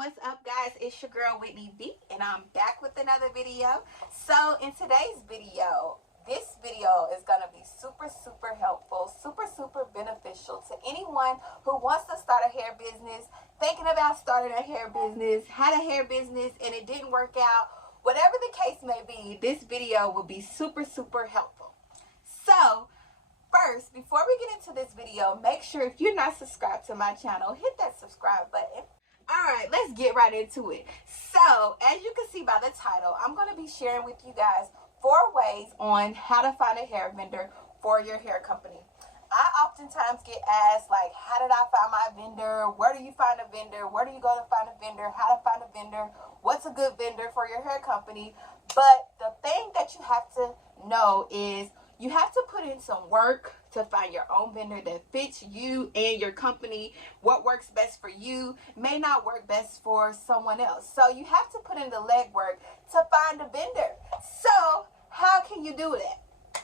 what's up guys? It's your girl Whitney B and I'm back with another video. So in today's video, this video is going to be super helpful, super beneficial to anyone who wants to start a hair business, thinking about starting a hair business, had a hair business and it didn't work out. Whatever the case may be, this video will be super helpful. So first, before we get into this video, make sure if you're not subscribed to my channel, hit that subscribe button. Alright, let's get right into it. So, as you can see by the title, I'm going to be sharing with you guys 4 ways on how to find a hair vendor for your hair company. I oftentimes get asked, like, how did I find my vendor? Where do you find a vendor? Where do you go to find a vendor? How to find a vendor? What's a good vendor for your hair company? But the thing that you have to know is you have to put in some work to find your own vendor that fits you and your company. What works best for you may not work best for someone else. So you have to put in the legwork to find a vendor. So how can you do that?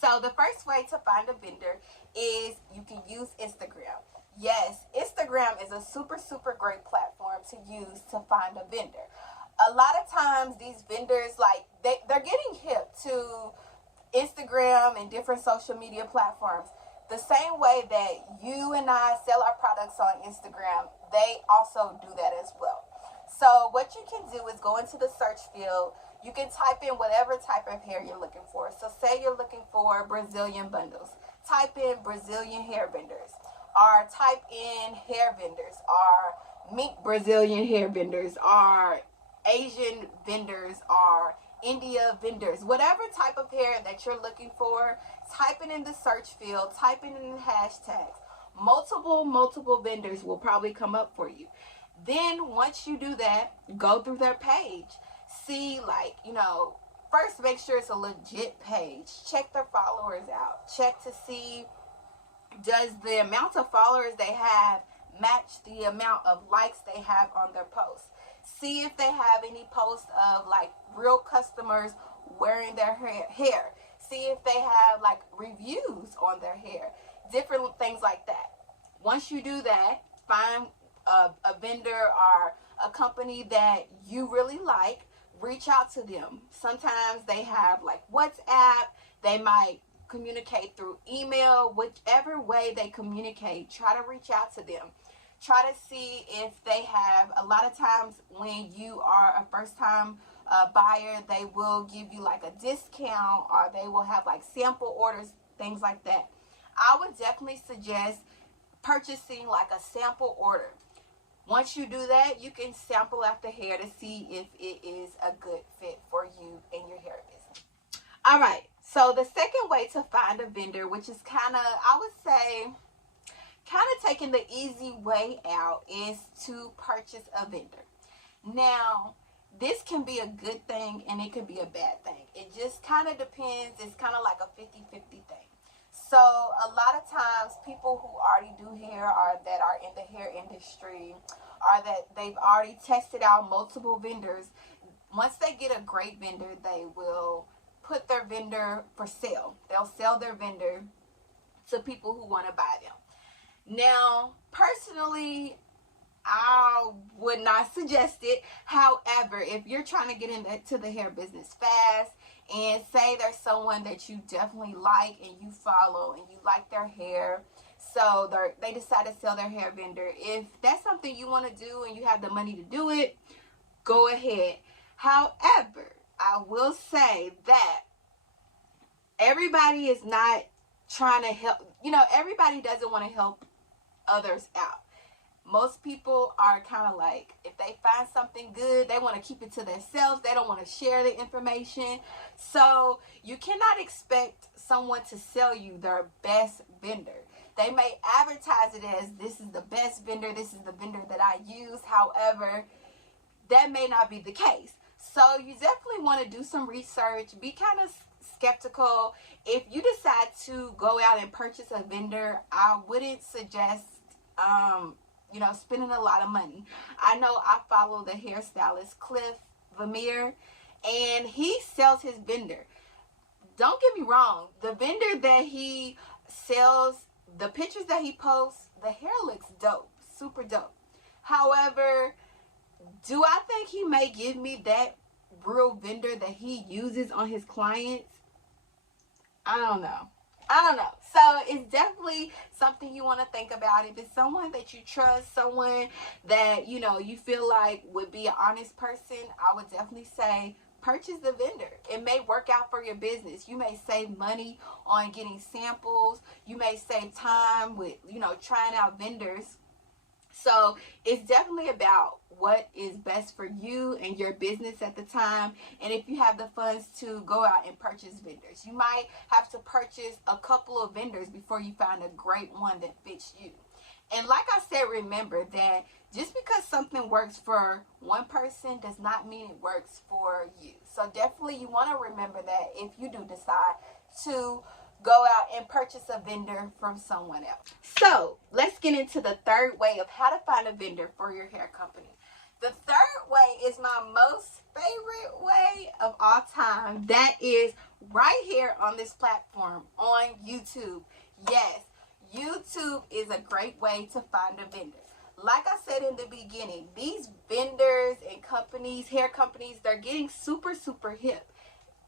So the first way to find a vendor is you can use Instagram. Yes, Instagram is a super great platform to use to find a vendor. A lot of times these vendors, like, they're getting hip to Instagram and different social media platforms. The same way that you and I sell our products on Instagram, they also do that as well. So what you can do is go into the search field. You can type in whatever type of hair you're looking for. So say you're looking for Brazilian bundles. Type in Brazilian hair vendors. Or type in hair vendors. Or mink Brazilian hair vendors. Or Asian vendors. Or India vendors. Whatever type of hair that you're looking for, type it in the search field, type it in the hashtags. Multiple vendors will probably come up for you. Then once you do that, go through their page. See, like, first make sure it's a legit page. Check their followers out. Check to see, does the amount of followers they have match the amount of likes they have on their posts. See if they have any posts of, like, real customers wearing their hair. See if they have, like, reviews on their hair. Different things like that. Once you do that, find a vendor or a company that you really like. Reach out to them. Sometimes they have, like, WhatsApp. They might communicate through email. Whichever way they communicate, try to reach out to them. Try to see if they have, a lot of times when you are a first-time buyer, they will give you like a discount, or they will have like sample orders, things like that. I would definitely suggest purchasing like a sample order. Once you do that, you can sample out the hair to see if it is a good fit for you and your hair business. All right, so the second way to find a vendor, which is kind of, I would say, kind of taking the easy way out, is to purchase a vendor. Now, this can be a good thing and it can be a bad thing. It just kind of depends. It's kind of like a 50-50 thing. So a lot of times people who already do hair, or that are in the hair industry, or that they've already tested out multiple vendors, once they get a great vendor, they will put their vendor for sale. They'll sell their vendor to people who want to buy them. Now, personally, I would not suggest it. However, if you're trying to get into the hair business fast, and say there's someone that you definitely like and you follow and you like their hair, so they decide to sell their hair vendor, if that's something you want to do and you have the money to do it, go ahead. However, I will say that everybody is not trying to help. Everybody doesn't want to help others out. Most people are kind of like, if they find something good, they want to keep it to themselves. They don't want to share the information. So you cannot expect someone to sell you their best vendor. They may advertise it as, this is the best vendor, this is the vendor that I use. However, that may not be the case. So you definitely want to do some research. Be kind of skeptical. If you decide to go out and purchase a vendor, I wouldn't suggest spending a lot of money. I know I follow the hairstylist Cliff Vermeer, and he sells his vendor. Don't get me wrong, the vendor that he sells, the pictures that he posts, the hair looks dope, super dope. However, Do I think he may give me that real vendor that he uses on his clients? I don't know. So it's definitely something you want to think about. If it's someone that you trust, someone that, you feel like would be an honest person, I would definitely say purchase the vendor. It may work out for your business. You may save money on getting samples. You may save time with, trying out vendors. So it's definitely about what is best for you and your business at the time. And if you have the funds to go out and purchase vendors, you might have to purchase a couple of vendors before you find a great one that fits you. And like I said, remember that just because something works for one person does not mean it works for you. So definitely you want to remember that if you do decide to go out and purchase a vendor from someone else. So let's get into the third way of how to find a vendor for your hair company. The third way is my most favorite way of all time. That is right here on this platform on YouTube. Yes, YouTube is a great way to find a vendor. Like I said in the beginning, these vendors and companies, hair companies, they're getting super, super hip.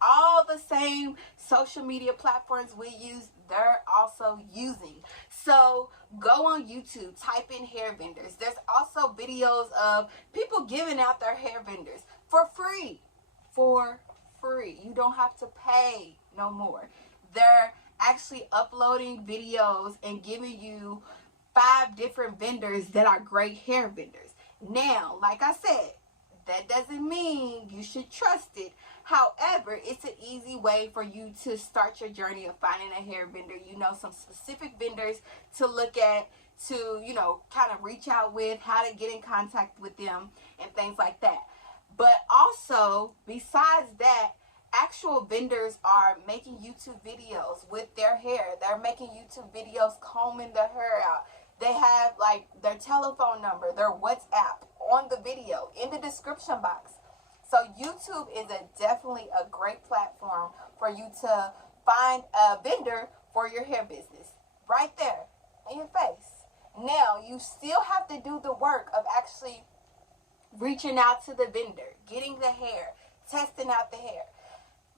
All the same social media platforms we use, they're also using. So go on YouTube, type in hair vendors. There's also videos of people giving out their hair vendors for free. For free. You don't have to pay no more. They're actually uploading videos and giving you 5 different vendors that are great hair vendors. Now, like I said, that doesn't mean you should trust it. However, it's an easy way for you to start your journey of finding a hair vendor. You know, some specific vendors to look at, to, kind of reach out with, how to get in contact with them and things like that. But also, besides that, actual vendors are making YouTube videos with their hair. They're making YouTube videos combing their hair out. They have like their telephone number, their WhatsApp on the video in the description box. So YouTube is definitely a great platform for you to find a vendor for your hair business. Right there in your face. Now, you still have to do the work of actually reaching out to the vendor, getting the hair, testing out the hair.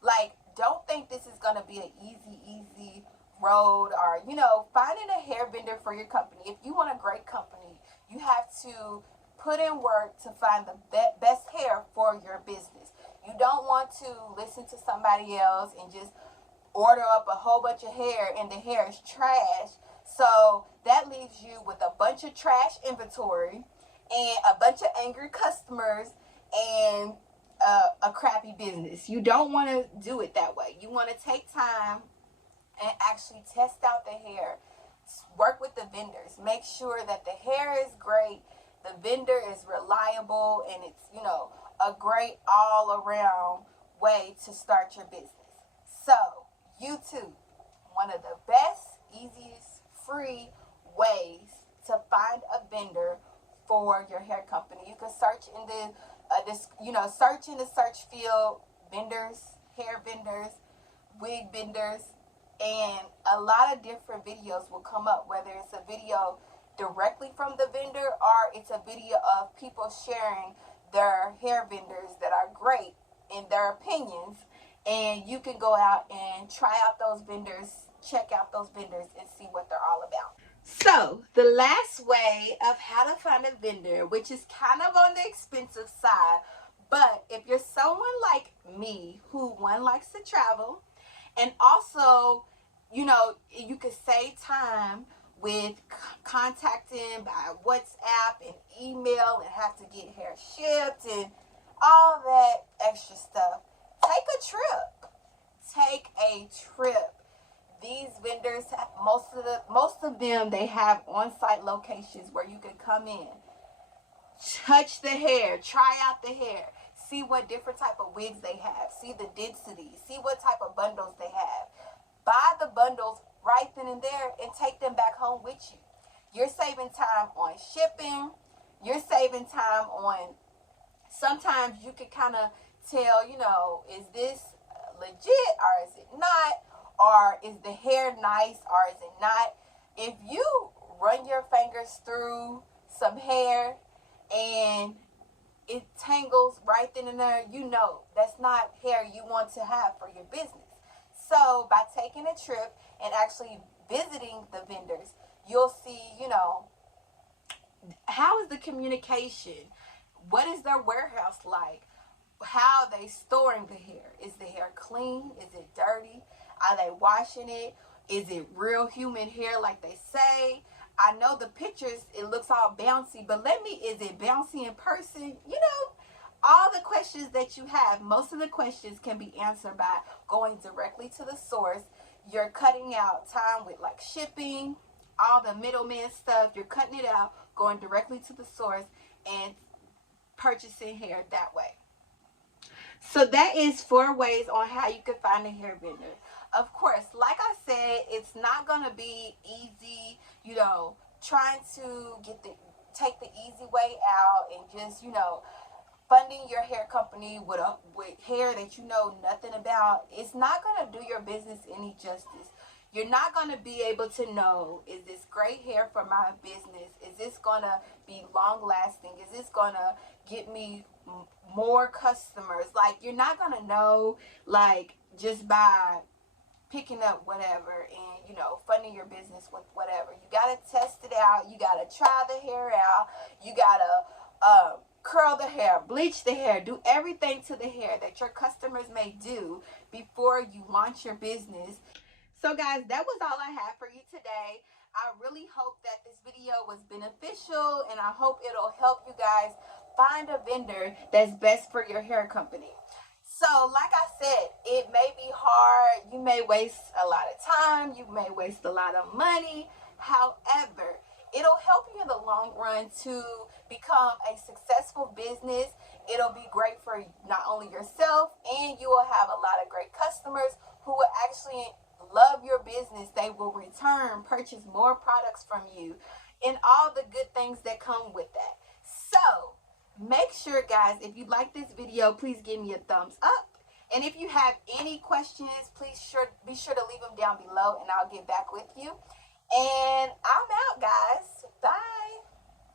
Like, don't think this is going to be an easy road or, finding a hair vendor for your company. If you want a great company, you have to put in work to find the best hair for your business. You don't want to listen to somebody else and just order up a whole bunch of hair and the hair is trash. So that leaves you with a bunch of trash inventory and a bunch of angry customers and a crappy business. You don't want to do it that way. You want to take time and actually test out the hair. Work with the vendors. Make sure that the hair is great, the vendor is reliable, and it's, a great all-around way to start your business. So, YouTube, one of the best, easiest, free ways to find a vendor for your hair company. You can search in the search in the search field, vendors, hair vendors, wig vendors, and a lot of different videos will come up, whether it's a video directly from the vendor or it's a video of people sharing their hair vendors that are great in their opinions. And you can go out and try out those vendors, check out those vendors, and see what they're all about. So, the last way of how to find a vendor, which is kind of on the expensive side, but if you're someone like me who, one, likes to travel, and also, you could save time with contacting by WhatsApp and email and have to get hair shipped and all that extra stuff. Take a trip. These vendors, most of them, they have on-site locations where you can come in, touch the hair, try out the hair, see what different type of wigs they have, see the density, see what type of bundles they have. Buy the bundles right then and there and take them back home with you. You're saving time on shipping. You're saving time on, sometimes you can kind of tell, is this legit or is it not? Or is the hair nice or is it not? If you run your fingers through some hair and it tangles right then and there, you know that's not hair you want to have for your business. So by taking a trip and actually visiting the vendors, you'll see, you know, how is the communication? What is their warehouse like? How are they storing the hair? Is the hair clean? Is it dirty? Are they washing it? Is it real human hair like they say? I know the pictures, it looks all bouncy, but is it bouncy in person? You know, all the questions that you have, most of the questions can be answered by going directly to the source. You're cutting out time with like shipping, all the middleman stuff. You're cutting it out, going directly to the source and purchasing hair that way. So that is 4 ways on how you can find a hair vendor. Of course, like I said, it's not going to be easy, you know, trying to take the easy way out and just, you know, funding your hair company with hair that you know nothing about. It's not going to do your business any justice. You're not going to be able to know, is this great hair for my business? Is this going to be long lasting? Is this going to get me more customers? Like, you're not going to know, like, just by picking up whatever and, you know, funding your business with whatever. You got to test it out. You got to try the hair out. You got to curl the hair, bleach the hair, do everything to the hair that your customers may do before you launch your business. So guys, that was all I have for you today. I really hope that this video was beneficial, and I hope it'll help you guys find a vendor that's best for your hair company. So like I said, it may be hard. You may waste a lot of time. You may waste a lot of money. However, it'll help you in the long run to become a successful business. It'll be great for not only yourself, and you will have a lot of great customers who will actually love your business. They will return, purchase more products from you, and all the good things that come with that. So make sure, guys, if you like this video, please give me a thumbs up. And if you have any questions, be sure to leave them down below, and I'll get back with you. And I'm out, guys. Bye.